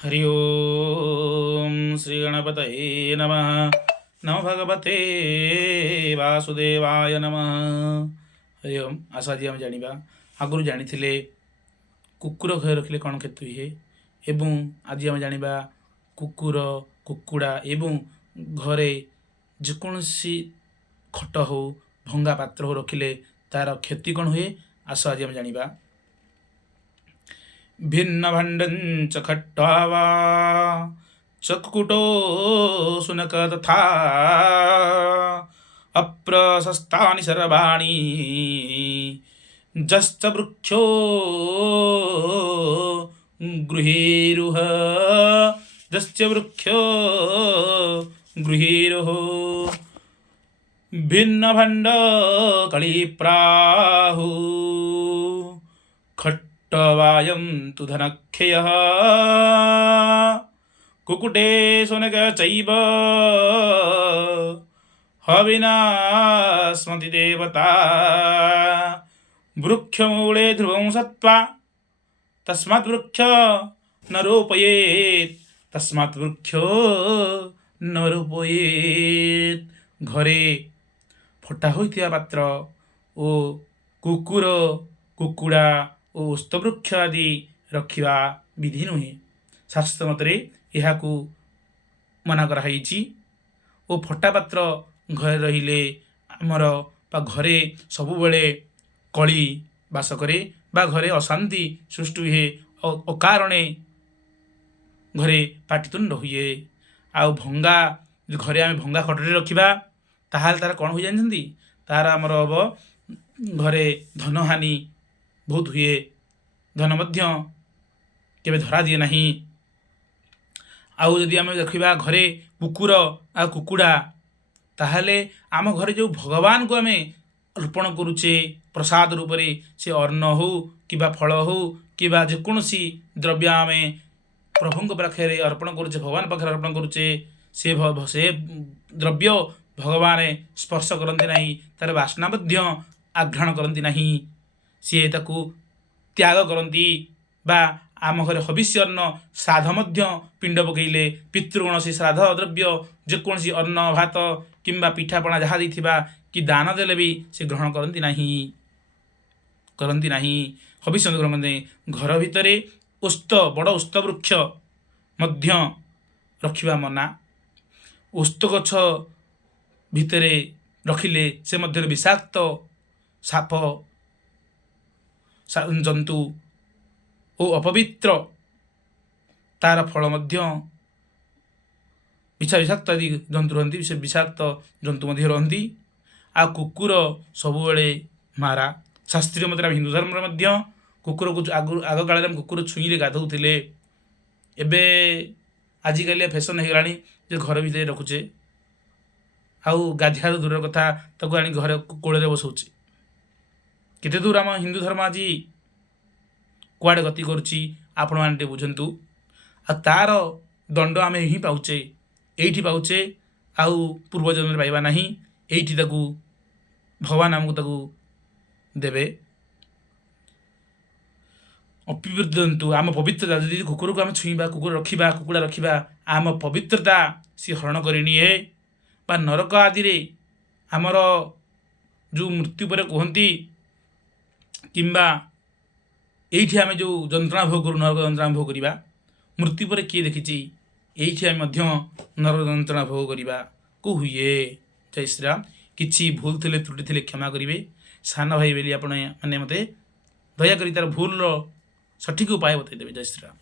हरि ओम श्री गणपतये नमः। नमो भगवते वासुदेवाय नमः। हरि ओम। आशा आज आम जाना आगुरी जानी कुकुर घर रखिले कौन क्षति हुए एवं आज आम जाना कुकुर कुकुड़ा एवं घरे जेकोसी खट हो भंगा पात्र हो रखिले तार क्षति कौन हुए आस आज आम जाना। भिन्न भंडंच खट्टावा चकुटो सुनक तथा अप्रशस्तानि सर्वाणि जश्च वृक्षो गृहीरुह जश्च वृक्षो गृहीरुः भिन्न भंड कलिप्राहु खट्टवायं तु धनक्षयः कुकुटे सुनक चैव हविना स्मृति देवता वृक्षमूले ध्रुवं सत्त्वा तस्मात् वृक्ष न रोपयेत् तस्मात् वृक्ष न रोपयेत्। घरे फटा होइथिया पात्र ओ कुकुर कुकुड़ा और ओस्तवृक्ष आदि रखिवा विधि नुहे। शास्त्र मतरे यह मना कराई ओ फटा पात्र घरे रहिले आमर घरे सबुबले कली बास करे बा घरे अशांति सृष्टि हुए अकारणे घरे पाटितुंड हुए। आउ भंगा घरे आम भंगा खटरे रखा ताहाल तार कौन हो जानते तार आमर हम घरे धनहानि बहुत हुए धन मध्य केबे धरा दिए नहीं। आउ जदि आम देखा घरे कुकुर आ कुकुड़ा ताहले आम घरे जो भगवान को आम अर्पण करुचे प्रसाद रूप से अन्न हो कि फल हो कि जेकोसी द्रव्य आम प्रभु पाखे अर्पण करुचे भगवान पाखे अर्पण करुचे से द्रव्य भगवान स्पर्श करते नहीं तार बास्ना आघ्राण करती नहीं सी ताकू त्याग करती बा आम घरे हविष्य अन्न श्राद्ध मध्य पिंड पकईले पितृगण से श्राद्ध द्रव्य जेकोसी अन्न भात किंबा पिठापणा जहाँ देथिबा कि दान देले भी से ग्रहण करती नहीं हविष्य ग्रहण करते। घर भितरे ओस्त बड़ ओस्त वृक्ष मध्य रखिबा मना। ओस्त गछ भितरे रखिले से मध्य विषाक्त साप जंतु ओ अपवित्र तार फल मध्य विषाक्त आदि जंतु रहती से विषाक्त जंतु मध्य रहती। आ कुकुर सबुबले मारा शास्त्रीय मत हिंदू धर्म मध्य कुकुर को आग काल कुकुर छुईले गाधौले एबे आजिकल फैशन हो घर भितर रखुचे आउ गाधिया दूर कथा ताको आनी घर कोड़े बसौचे केते दूर आम हिंदू धर्म आज कुआड़े गति करुच्ची आपण मैंने बुझंतु। आ तार दंड आम ही पाउचे एठी पाउचे आउ पूर्वजन्म पाइबा नहीं एठी ताकू भगवान आमको ताकू देवे अपिवृद्धंतु आम पवित्रता यदि कुकुर को आम छुईबा कुकुर रखिबा कुकुड़ा रखिबा आम पवित्रता सी हरण करनिए बा नरक आदि रे आमर जो मृत्यु पर कहती किंबा एठी आम जो जंत्रणा भोग करूँ नरक जंत्रणा भोग करवा मृत्यु पर किए देखी एठी आम नरक जंत्रणा भोग करवा को हुए। जय श्रीराम। किछि भूल थे त्रुटि थे क्षमा करेंगे सान भाई बोली आपने मते दयाकोरी तार भूल सठिक उपाय बतईदेवे। जय श्रीराम।